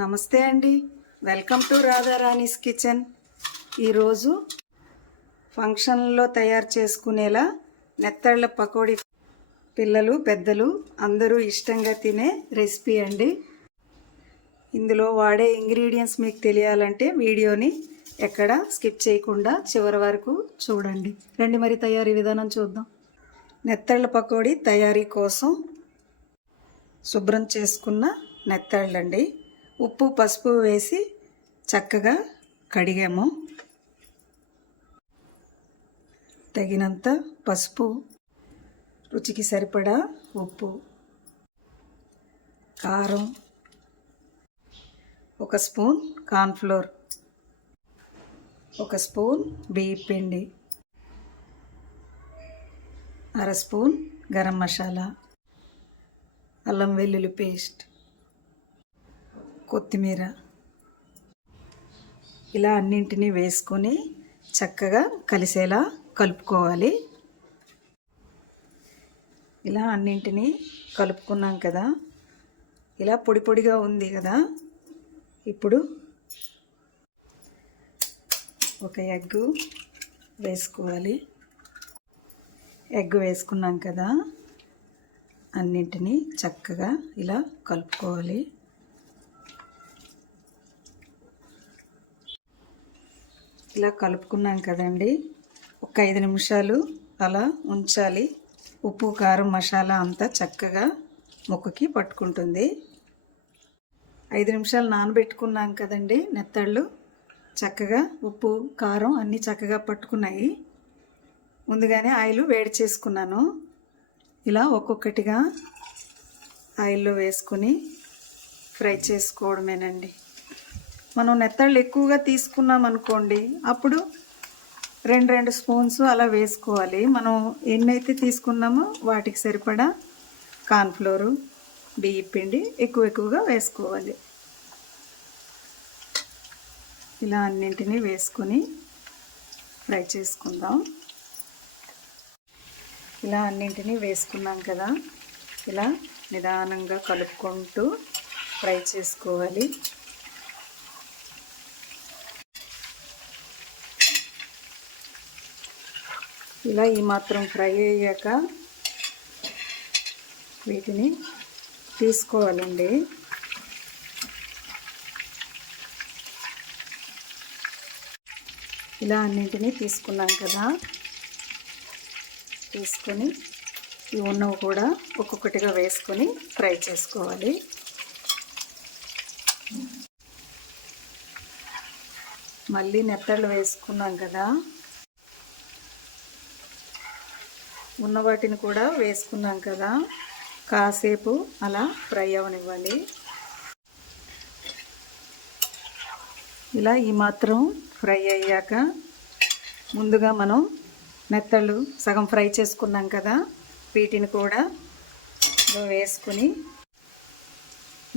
నమస్తే అండి, welcome to Radharani's kitchen. ఈరోజు ఫంక్షన్లో తయారు చేసుకునేలా నెత్తళ్ళ పకోడీ పిల్లలు పెద్దలు అందరూ ఇష్టంగా తినే రెసిపీ అండి. ఇందులో వాడే ఇంగ్రీడియంట్స్ మీకు తెలియాలంటే వీడియోని ఎక్కడ స్కిప్ చేయకుండా చివరి వరకు చూడండి. రండి మరి తయారీ విధానం చూద్దాం. నెత్తళ్ళ పకోడీ తయారీ కోసం శుభ్రం చేసుకున్న నెత్తళ్ళండి. ఉప్పు పసుపు వేసి చక్కగా కడిగాము. తగినంత పసుపు, రుచికి సరిపడా ఉప్పు, కారం, 1 స్పూన్ కార్న్ఫ్లోర్, 1 స్పూన్ బియ్యం పిండి, 1/2 స్పూన్ గరం మసాలా, అల్లం వెల్లుల్లి పేస్ట్, కొత్తిమీర. ఇలా అన్నింటినీ వేసుకొని చక్కగా కలిసేలా కలుపుకోవాలి. ఇలా అన్నింటినీ కలుపుకున్నాం కదా, ఇలా పొడి పొడిగా ఉంది కదా. ఇప్పుడు ఒక ఎగ్ వేసుకోవాలి. ఎగ్ వేసుకున్నాం కదా, అన్నింటినీ చక్కగా ఇలా కలుపుకోవాలి. ఇలా కలుపుకున్నాం కదండి, ఒక 5 నిమిషాలు అలా ఉంచాలి. ఉప్పు కారం మసాలా అంతా చక్కగా ముక్కకి పట్టుకుంటుంది. 5 నిమిషాలు నానబెట్టుకున్నాం కదండి నెత్తళ్ళు. చక్కగా ఉప్పు కారం అన్నీ చక్కగా పట్టుకున్నాయి. ముందుగానే ఆయిల్ వేడి చేసుకున్నాను. ఇలా ఒక్కొక్కటిగా ఆయిల్లో వేసుకొని ఫ్రై చేసుకోవడమేనండి. మనం నెత్తళ్ళు ఎక్కువగా తీసుకున్నాం అనుకోండి, అప్పుడు 2 స్పూన్స్ అలా వేసుకోవాలి. మనం ఎన్నైతే తీసుకున్నామో వాటికి సరిపడా కార్న్ఫ్లోరు, బియ్యం పిండి ఎక్కువగా వేసుకోవాలి. ఇలా అన్నింటినీ వేసుకొని ఫ్రై చేసుకుందాం. ఇలా అన్నింటినీ వేసుకున్నాం కదా, ఇలా నిదానంగా కలుపుకుంటూ ఫ్రై చేసుకోవాలి. ఇలా ఈ మాత్రం ఫ్రై అయ్యాక వీటిని తీసుకోవాలండి. ఇలా అన్నింటినీ తీసుకున్నాం కదా, తీసుకొని ఈ ఉన్నవి కూడా ఒక్కొక్కటిగా వేసుకొని ఫ్రై చేసుకోవాలి. మళ్ళీ నెత్తళ్ళు వేసుకున్నాం కదా, ఉన్న వాటిని కూడా వేసుకున్నాం కదా, కాసేపు అలా ఫ్రై అవనివ్వాలి. ఇలా ఈ మాత్రం ఫ్రై అయ్యాక ముందుగా మనం నెత్తళ్ళు సగం ఫ్రై చేసుకున్నాం కదా, వీటిని కూడా వేసుకుని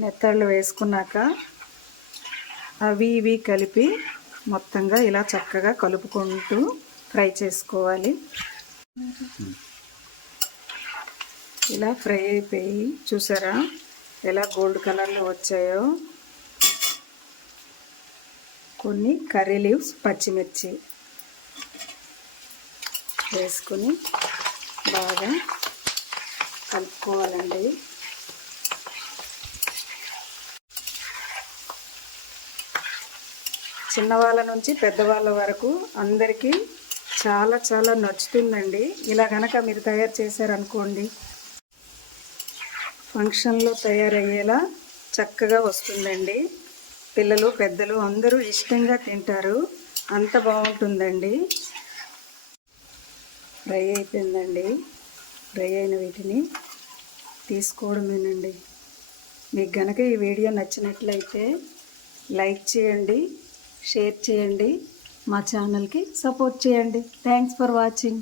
నెత్తళ్ళు వేసుకున్నాక అవి ఇవి కలిపి మొత్తంగా ఇలా చక్కగా కలుపుకుంటూ ఫ్రై చేసుకోవాలి. ఇలా ఫ్రై అయిపోయి చూసారా ఎలా గోల్డ్ కలర్లో వచ్చాయో. కొన్ని కర్రీ లీవ్స్, పచ్చిమిర్చి వేసుకొని బాగా కలుపుకోవాలండి. చిన్నవాళ్ళ నుంచి పెద్దవాళ్ళ వరకు అందరికీ చాలా చాలా నచ్చుతుందండి. ఇలా కనుక మీరు తయారు చేశారనుకోండి, ఫంక్షన్లో తయారయ్యేలా చక్కగా వస్తుందండి. పిల్లలు పెద్దలు అందరూ ఇష్టంగా తింటారు, అంత బాగుంటుందండి. ఫ్రై అయిపోయిందండి. ఫ్రై అయిన వీటిని తీసుకోవడమేనండి. మీకు గనక ఈ వీడియో నచ్చినట్లయితే లైక్ చేయండి, షేర్ చేయండి, మా ఛానల్కి సపోర్ట్ చేయండి. Thanks for watching.